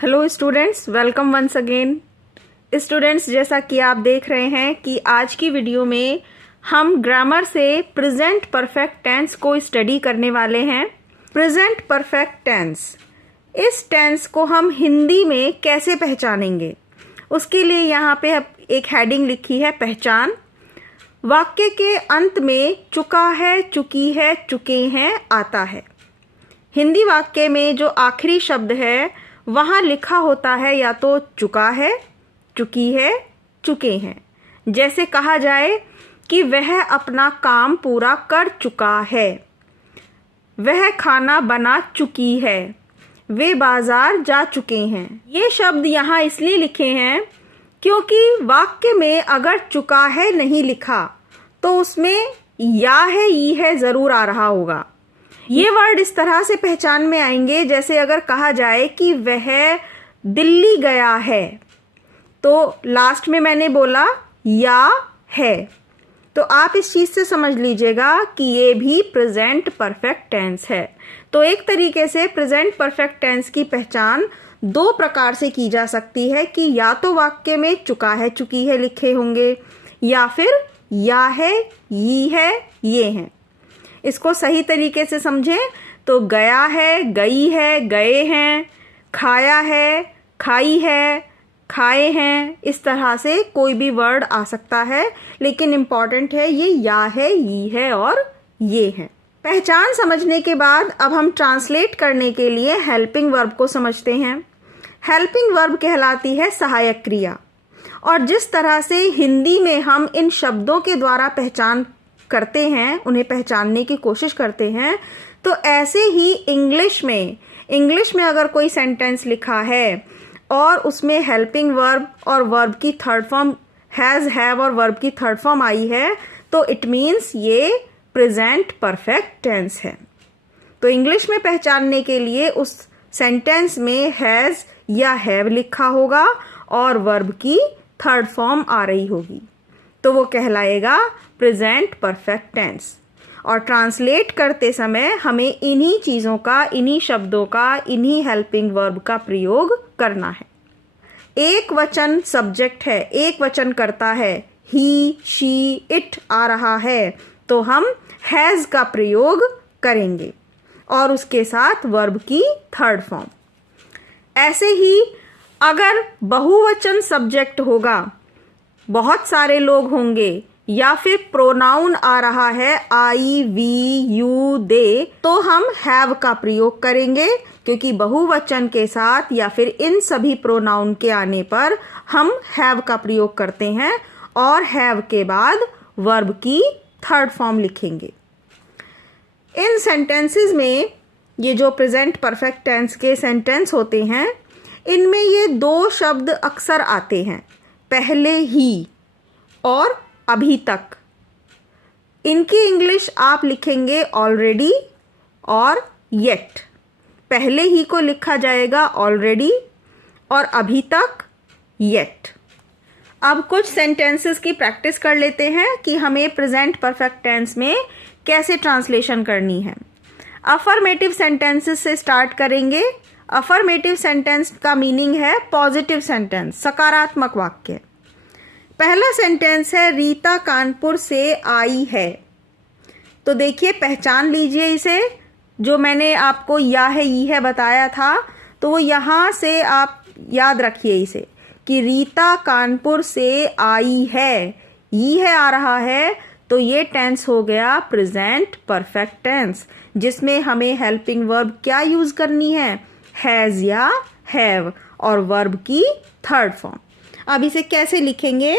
Hello students, welcome once again. Students, जैसा कि आप देख रहे हैं कि आज की वीडियो में हम ग्रामर से प्रेजेंट परफेक्ट टेंस को स्टडी करने वाले हैं। प्रेजेंट परफेक्ट टेंस, इस टेंस को हम हिंदी में कैसे पहचानेंगे, उसके लिए यहाँ पे एक हेडिंग लिखी है, पहचान। वाक्य के अंत में चुका है, चुकी है, चुके हैं आता है। हिंदी वाक्य में जो आखिरी शब्द है वहाँ लिखा होता है या तो चुका है, चुकी है, चुके हैं। जैसे कहा जाए कि वह अपना काम पूरा कर चुका है, वह खाना बना चुकी है, वे बाजार जा चुके हैं। ये शब्द यहाँ इसलिए लिखे हैं क्योंकि वाक्य में अगर चुका है नहीं लिखा तो उसमें या है, ई है ज़रूर आ रहा होगा। ये वर्ड इस तरह से पहचान में आएंगे, जैसे अगर कहा जाए कि वह दिल्ली गया है तो लास्ट में मैंने बोला या है, तो आप इस चीज़ से समझ लीजिएगा कि ये भी प्रेजेंट परफेक्ट टेंस है। तो एक तरीके से प्रेजेंट परफेक्ट टेंस की पहचान दो प्रकार से की जा सकती है कि या तो वाक्य में चुका है, चुकी है लिखे होंगे, या फिर या है, ये है, ये हैं। इसको सही तरीके से समझें तो गया है, गई है, गए हैं, खाया है, खाई है, खाए हैं, इस तरह से कोई भी वर्ड आ सकता है, लेकिन इम्पॉर्टेंट है ये या है, ये है और ये है। पहचान समझने के बाद अब हम ट्रांसलेट करने के लिए हेल्पिंग वर्ब को समझते हैं। हेल्पिंग वर्ब कहलाती है सहायक क्रिया, और जिस तरह से हिंदी में हम इन शब्दों के द्वारा पहचान करते हैं, उन्हें पहचानने की कोशिश करते हैं, तो ऐसे ही इंग्लिश में अगर कोई सेंटेंस लिखा है और उसमें हेल्पिंग वर्ब और वर्ब की थर्ड फॉर्म हैज़, हैव और वर्ब की थर्ड फॉर्म आई है, तो इट मीन्स ये प्रेजेंट परफेक्ट टेंस है। तो इंग्लिश में पहचानने के लिए उस सेंटेंस में हैज़ या हैव लिखा होगा और वर्ब की थर्ड फॉर्म आ रही होगी, तो वो कहलाएगा प्रेजेंट परफेक्ट टेंस। और ट्रांसलेट करते समय हमें इन्हीं चीज़ों का, इन्हीं शब्दों का, इन्हीं हेल्पिंग वर्ब का प्रयोग करना है। एक वचन सब्जेक्ट है, एक वचन करता है, ही, शी, इट आ रहा है, तो हम हैज़ का प्रयोग करेंगे और उसके साथ वर्ब की थर्ड फॉर्म। ऐसे ही अगर बहुवचन सब्जेक्ट होगा, बहुत सारे लोग होंगे, या फिर प्रोनाउन आ रहा है आई, वी, यू, दे, तो हम हैव का प्रयोग करेंगे, क्योंकि बहुवचन के साथ या फिर इन सभी प्रोनाउन के आने पर हम हैव का प्रयोग करते हैं और हैव के बाद वर्ब की थर्ड फॉर्म लिखेंगे। इन सेंटेंसेस में ये जो प्रेजेंट परफेक्ट टेंस के सेंटेंस होते हैं, इनमें ये दो शब्द अक्सर आते हैं, पहले ही और अभी तक। इनकी इंग्लिश आप लिखेंगे ऑलरेडी और येट। पहले ही को लिखा जाएगा ऑलरेडी और अभी तक येट। अब कुछ सेंटेंसेस की प्रैक्टिस कर लेते हैं कि हमें प्रेजेंट परफेक्ट टेंस में कैसे ट्रांसलेशन करनी है। अफर्मेटिव सेंटेंसेस से स्टार्ट करेंगे। अफर्मेटिव सेंटेंस का मीनिंग है पॉजिटिव सेंटेंस, सकारात्मक वाक्य। पहला सेंटेंस है रीता कानपुर से आई है, तो देखिए पहचान लीजिए इसे। जो मैंने आपको या है, ई है बताया था, तो वो यहाँ से आप याद रखिए इसे कि रीता कानपुर से आई है, ई है आ रहा है, तो ये टेंस हो गया प्रेजेंट परफेक्ट टेंस, जिसमें हमें हेल्पिंग वर्ब क्या यूज करनी है, हैज़ या हैव और वर्ब की थर्ड फॉर्म। अब इसे कैसे लिखेंगे?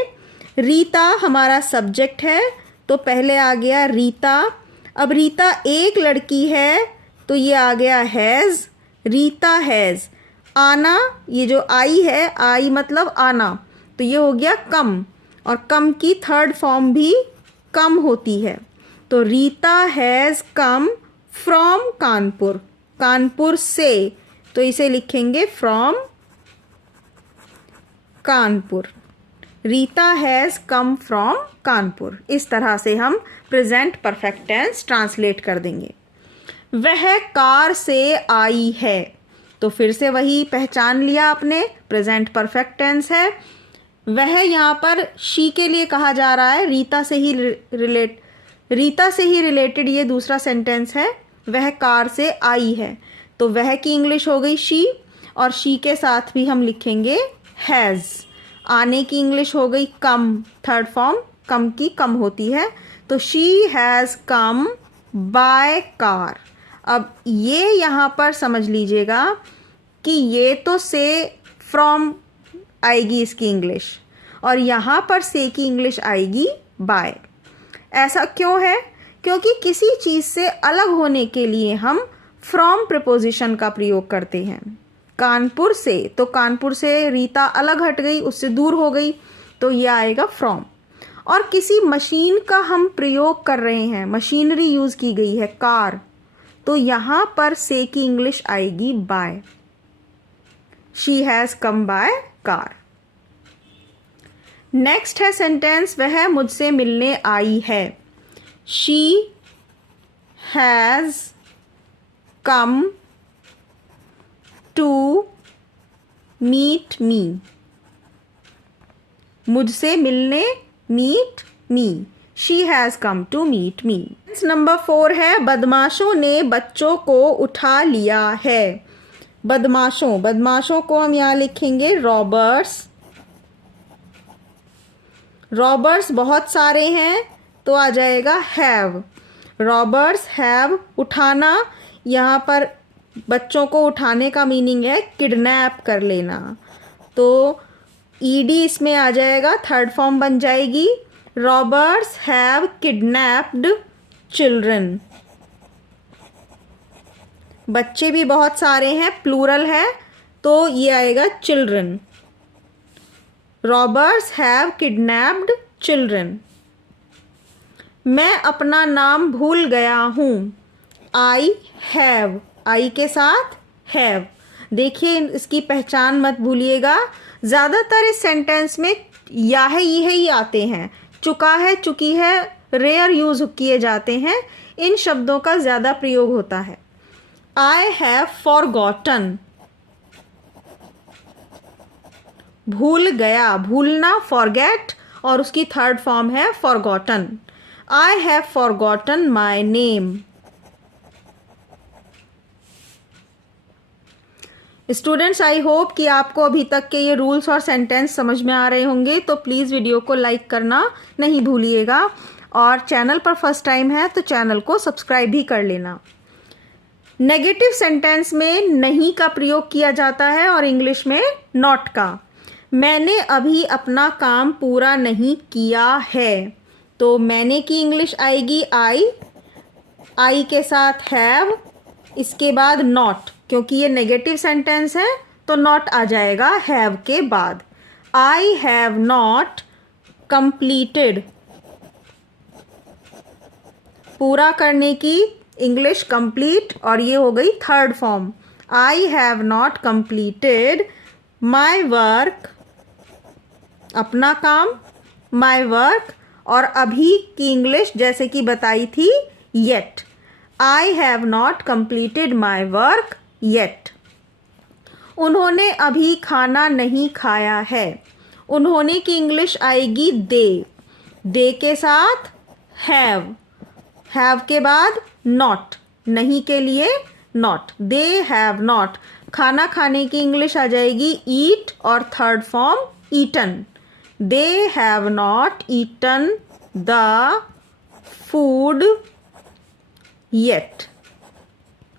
रीता हमारा सब्जेक्ट है, तो पहले आ गया रीता। अब रीता एक लड़की है, तो ये आ गया हैज़, रीता हैज़। आना, ये जो आई है, आई मतलब आना, तो ये हो गया कम, और कम की थर्ड फॉर्म भी कम होती है, तो Rita has come from Kanpur, Kanpur से, तो इसे लिखेंगे from Kanpur. Rita has come from Kanpur. इस तरह से हम प्रेजेंट परफेक्ट टेंस ट्रांसलेट कर देंगे। वह कार से आई है, तो फिर से वही पहचान लिया आपने, प्रेजेंट परफेक्ट टेंस है। वह यहाँ पर शी के लिए कहा जा रहा है, रीता से ही रिलेटेड ये दूसरा सेंटेंस है। वह कार से आई है, तो वह की इंग्लिश हो गई शी, और शी के साथ भी हम लिखेंगे हैज़। आने की इंग्लिश हो गई कम, थर्ड फॉर्म कम की कम होती है, तो she has come by car. अब ये यहाँ पर समझ लीजिएगा कि ये तो से फ्रॉम आएगी इसकी इंग्लिश, और यहाँ पर से की इंग्लिश आएगी बाय। ऐसा क्यों है? क्योंकि किसी चीज़ से अलग होने के लिए हम फ्रॉम प्रीपोजिशन का प्रयोग करते हैं। कानपुर से, तो कानपुर से रीता अलग हट गई, उससे दूर हो गई, तो ये आएगा फ्रॉम। और किसी मशीन का हम प्रयोग कर रहे हैं, मशीनरी यूज़ की गई है कार, तो यहाँ पर से की इंग्लिश आएगी by. She has come by car. Next है सेंटेंस, वह मुझसे मिलने आई है। She has come to meet me. मुझसे मिलने, meet me, she has come to meet me. Number 4 है, बदमाशों ने बच्चों को उठा लिया है। बदमाशों को हम यहाँ लिखेंगे रॉबर्स। रॉबर्स बहुत सारे हैं, तो आ जाएगा हैव। रॉबर्स हैव, उठाना, यहाँ पर बच्चों को उठाने का मीनिंग है किडनैप कर लेना, तो ईडी इसमें आ जाएगा, थर्ड फॉर्म बन जाएगी। Robbers have kidnapped children. बच्चे भी बहुत सारे हैं, प्लूरल है, तो ये आएगा children. Robbers have kidnapped children. मैं अपना नाम भूल गया हूँ। आई हैव, आई के साथ हैव। देखिए इसकी पहचान मत भूलिएगा, ज़्यादातर इस सेंटेंस में या है ये ही आते हैं। चुका है, चुकी है रेयर यूज़ किए जाते हैं, इन शब्दों का ज़्यादा प्रयोग होता है। आई हैव फॉरगॉटन, भूल गया, भूलना फॉरगेट, और उसकी थर्ड फॉर्म है forgotten. I have forgotten my name. Students, I hope कि आपको अभी तक के ये रूल्स और सेंटेंस समझ में आ रहे होंगे, तो प्लीज़ वीडियो को लाइक करना नहीं भूलिएगा, और चैनल पर फर्स्ट टाइम है तो चैनल को सब्सक्राइब भी कर लेना। नेगेटिव सेंटेंस में नहीं का प्रयोग किया जाता है और इंग्लिश में नॉट का। मैंने अभी अपना काम पूरा नहीं किया है, तो मैंने की इंग्लिश आएगी आई के साथ हैव, इसके बाद नॉट, क्योंकि ये नेगेटिव सेंटेंस है तो नॉट आ जाएगा हैव के बाद। आई हैव नॉट कंप्लीटेड, पूरा करने की इंग्लिश कंप्लीट, और ये हो गई third form. I have not completed my work, अपना काम, माई वर्क, और अभी की इंग्लिश जैसे कि बताई थी yet. I have not completed my work yet. उन्होंने अभी खाना नहीं खाया है। उन्होंने की इंग्लिश आएगी दे के साथ हैव के बाद नॉट, नहीं के लिए नॉट। They have not. खाना खाने की इंग्लिश आ जाएगी ईट, और third form eaten. They have not eaten the food yet.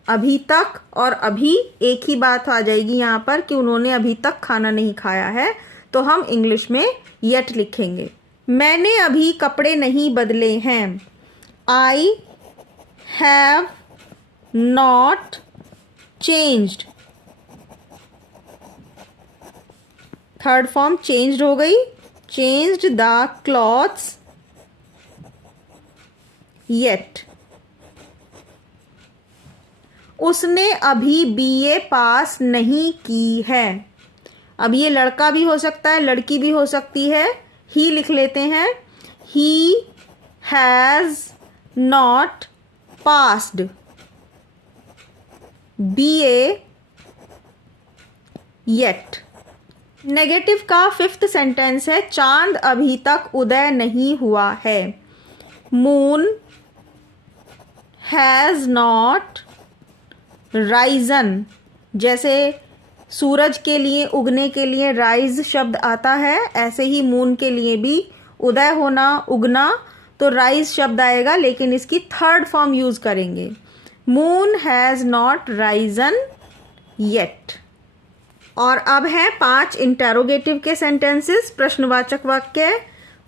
अभी तक और अभी एक ही बात आ जाएगी यहाँ पर कि उन्होंने अभी तक खाना नहीं खाया है, तो हम इंग्लिश में येट लिखेंगे। मैंने अभी कपड़े नहीं बदले हैं। I have not changed, third form changed हो गई, चेंज्ड द क्लॉथ्स येट। उसने अभी बीए पास नहीं की है। अब ये लड़का भी हो सकता है, लड़की भी हो सकती है, ही लिख लेते हैं। He has not passed BA yet. Negative का 5th सेंटेंस है चांद अभी तक उदय नहीं हुआ है। Moon has not Ryzen. जैसे सूरज के लिए, उगने के लिए राइज शब्द आता है, ऐसे ही मून के लिए भी उदय होना, उगना, तो राइज शब्द आएगा, लेकिन इसकी 3rd फॉर्म यूज करेंगे। Moon has not Ryzen yet. और अब हैं 5 इंटेरोगेटिव के सेंटेंसेस, प्रश्नवाचक वाक्य।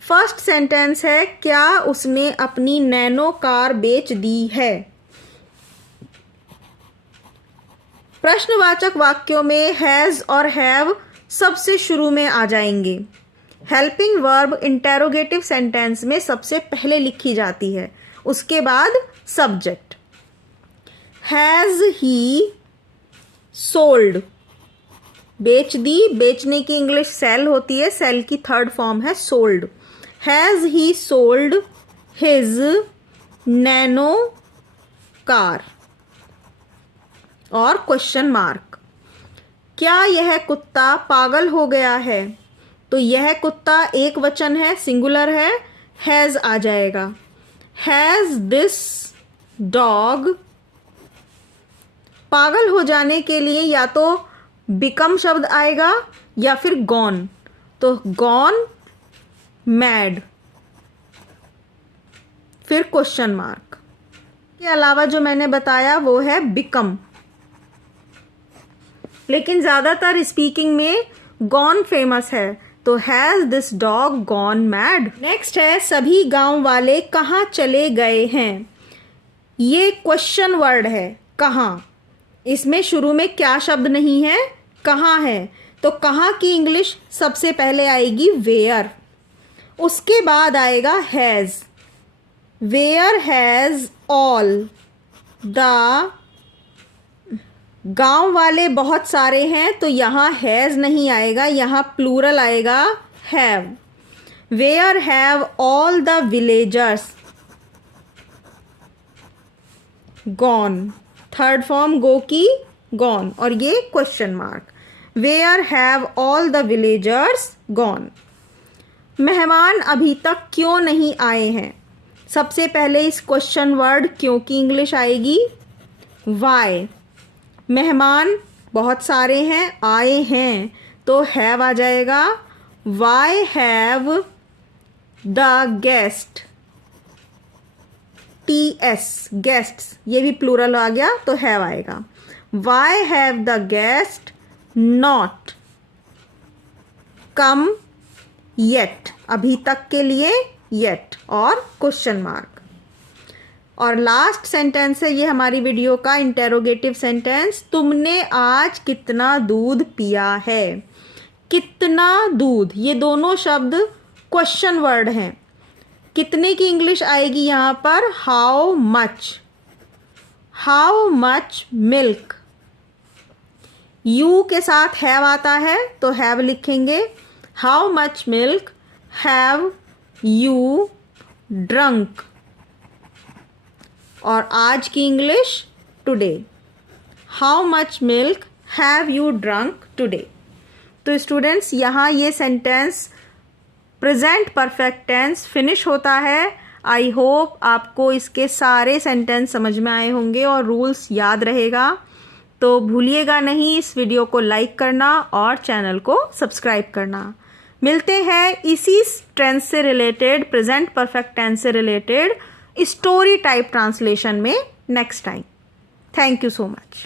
फर्स्ट सेंटेंस है क्या उसने अपनी नैनो कार बेच दी है। प्रश्नवाचक वाक्यों में हैज़ और हैव सबसे शुरू में आ जाएंगे। हेल्पिंग वर्ब इंटेरोगेटिव सेंटेंस में सबसे पहले लिखी जाती है, उसके बाद सब्जेक्ट। हैज़ ही सोल्ड, बेच दी, बेचने की इंग्लिश सेल होती है, सेल की 3rd फॉर्म है sold. Has he sold his nano car. और क्वेश्चन मार्क, क्या यह कुत्ता पागल हो गया है। तो यह कुत्ता एक वचन है, सिंगुलर है, हैज़ आ जाएगा। Has this dog. पागल हो जाने के लिए या तो बिकम शब्द आएगा या फिर गॉन, तो गॉन मैड, फिर क्वेश्चन मार्क। के अलावा जो मैंने बताया वो है बिकम, लेकिन ज़्यादातर स्पीकिंग में गॉन फेमस है, तो has this dog gone mad. Next है सभी गांव वाले कहाँ चले गए हैं। ये क्वेश्चन वर्ड है, कहाँ। इसमें शुरू में क्या शब्द नहीं है, कहाँ है, तो कहाँ की इंग्लिश सबसे पहले आएगी वेयर, उसके बाद आएगा has. Where has all the. गांव वाले बहुत सारे हैं, तो यहाँ हैज़ नहीं आएगा, यहाँ प्लूरल आएगा have. Where have all the villagers gone. 3rd form go की गॉन, और ये question mark. Where have all the villagers gone. मेहमान अभी तक क्यों नहीं आए हैं। सबसे पहले इस क्वेश्चन वर्ड क्यों की इंग्लिश आएगी वाई। मेहमान बहुत सारे हैं, आए हैं, तो हैव आ जाएगा। Why have the guest, TS guests, ये भी प्लूरल आ गया तो हैव आएगा। Why have the guest not come yet, अभी तक के लिए येट और क्वेश्चन मार्क। और लास्ट सेंटेंस है ये हमारी वीडियो का इंटेरोगेटिव सेंटेंस, तुमने आज कितना दूध पिया है। कितना दूध, ये दोनों शब्द क्वेश्चन वर्ड हैं। कितने की इंग्लिश आएगी यहाँ पर how much. How much milk. You के साथ हैव आता है तो हैव लिखेंगे। How much milk have you drunk. और आज की English today. How much milk have you drunk today. तो स्टूडेंट्स यहाँ ये sentence present perfect tense finish होता है। आई होप आपको इसके सारे सेंटेंस समझ में आए होंगे और रूल्स याद रहेगा। तो भूलिएगा नहीं इस वीडियो को लाइक करना और चैनल को सब्सक्राइब करना। मिलते हैं इसी टेंस से रिलेटेड, प्रेजेंट परफेक्ट टेंस से रिलेटेड स्टोरी टाइप ट्रांसलेशन में next time. Thank you so much.